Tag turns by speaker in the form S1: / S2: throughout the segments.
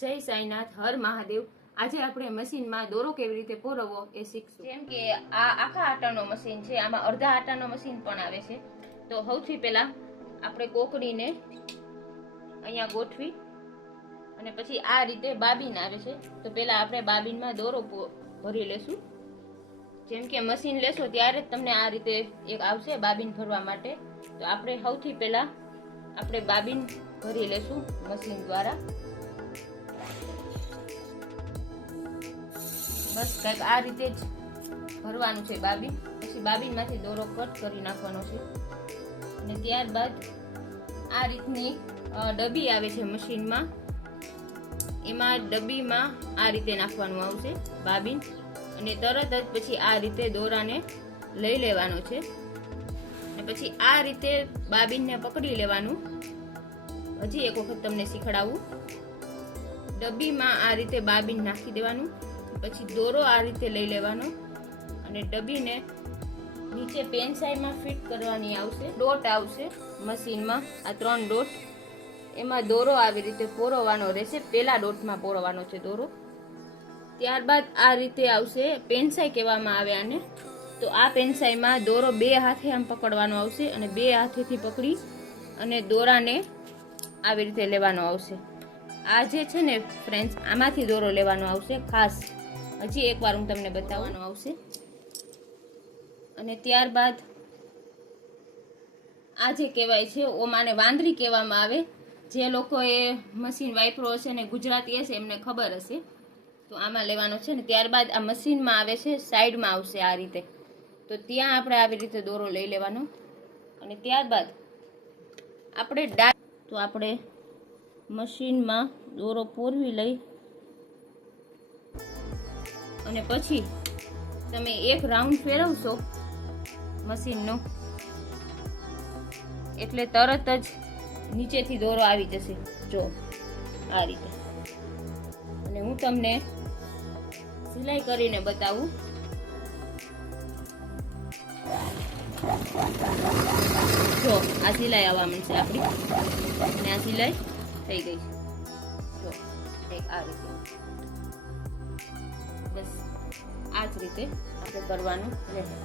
S1: જય સાઈનાથ, હર મહાદેવ. આજે આપણે મશીનમાં દોરો કેવી રીતે પોરવવો એ શીખશું. જેમ કે આ આખા આટાનો મશીન છે, આમાં અડધા આટાનો મશીન પણ આવે છે. તો સૌથી પહેલાં આપણે કોકડીને અહીંયા ગોઠવી અને પછી આ રીતે બાબીન આવે છે. તો પહેલાં આપણે બાબીનમાં દોરો ભરી લેશું. જેમ કે મશીન લેશો ત્યારે જ તમને આ રીતે એક આવશે બાબીન ભરવા માટે. તો આપણે સૌથી પહેલાં આપણે બાબીન ભરી લેશું મશીન દ્વારા. બસ કંઈક આ રીતે જ ભરવાનું છે બાબી. પછી બાબીનમાંથી દોરો કટ કરી નાખવાનો છે. અને ત્યારબાદ આ રીતની ડબ્બી આવે છે મશીનમાં. એમાં ડબ્બીમાં આ રીતે નાખવાનું આવશે બાબીન. અને તરત જ પછી આ રીતે દોરાને લઈ લેવાનો છે. અને પછી આ રીતે બાબીનને પકડી લેવાનું. હજી એક વખત તમને શીખડાવું. ડબ્બીમાં આ રીતે બાબીન નાખી દેવાનું. પછી દોરો આ રીતે લઈ લેવાનો અને ડબીને નીચે પેન સાઈડમાં ફિટ કરવાની આવશે. ડોટ આવશે મશીનમાં, આ ત્રણ ડોટ. એમાં દોરો આવી રીતે પોરવાનો રહેશે. પહેલાં ડોટમાં પોરવાનો છે દોરો. ત્યારબાદ આ રીતે આવશે પેનસાઈ કહેવામાં આવે આને. તો આ પેનસાઈમાં દોરો બે હાથે આમ પકડવાનો આવશે અને બે હાથેથી પકડી અને દોરાને આવી રીતે લેવાનો આવશે. આ જે છે ને ફ્રેન્ડ્સ આમાંથી દોરો લેવાનો આવશે ખાસ. હજી એકવાર હું તમને બતાવવાનો આવશે. અને ત્યારબાદ આ જે કહેવાય છે ઓમાને વાંદરી કહેવામાં આવે જે લોકોએ મશીન વાપરો હશે ને ગુજરાતી હશે એમને ખબર હશે. તો આમાં લેવાનો છે ને ત્યારબાદ આ મશીનમાં આવે છે સાઈડમાં આવશે આ રીતે. તો ત્યાં આપણે આવી રીતે દોરો લઈ લેવાનો. અને ત્યારબાદ આપણે ડા તો આપણે મશીનમાં દોરો પૂરવી લઈ અને પછી તમે એક રાઉન્ડ ફેરવશો મશીનનો, એટલે તરત જ નીચેથી દોરો આવી જશે. જો, આ રીતે. અને હું તમને સિલાઈ કરીને બતાવું. જો, આ સિલાઈ આવવા મળશે આપણી. અને આ સિલાઈ થઈ ગઈ છે. જો આ રીતે. બસ આ જ રીતે આપણે કરવાનું રહેશે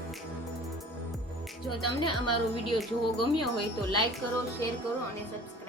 S1: જો તમને અમારો વીડિયો જોવો ગમ્યો હોય તો લાઈક કરો શેર કરો અને સબસ્ક્રાઈબ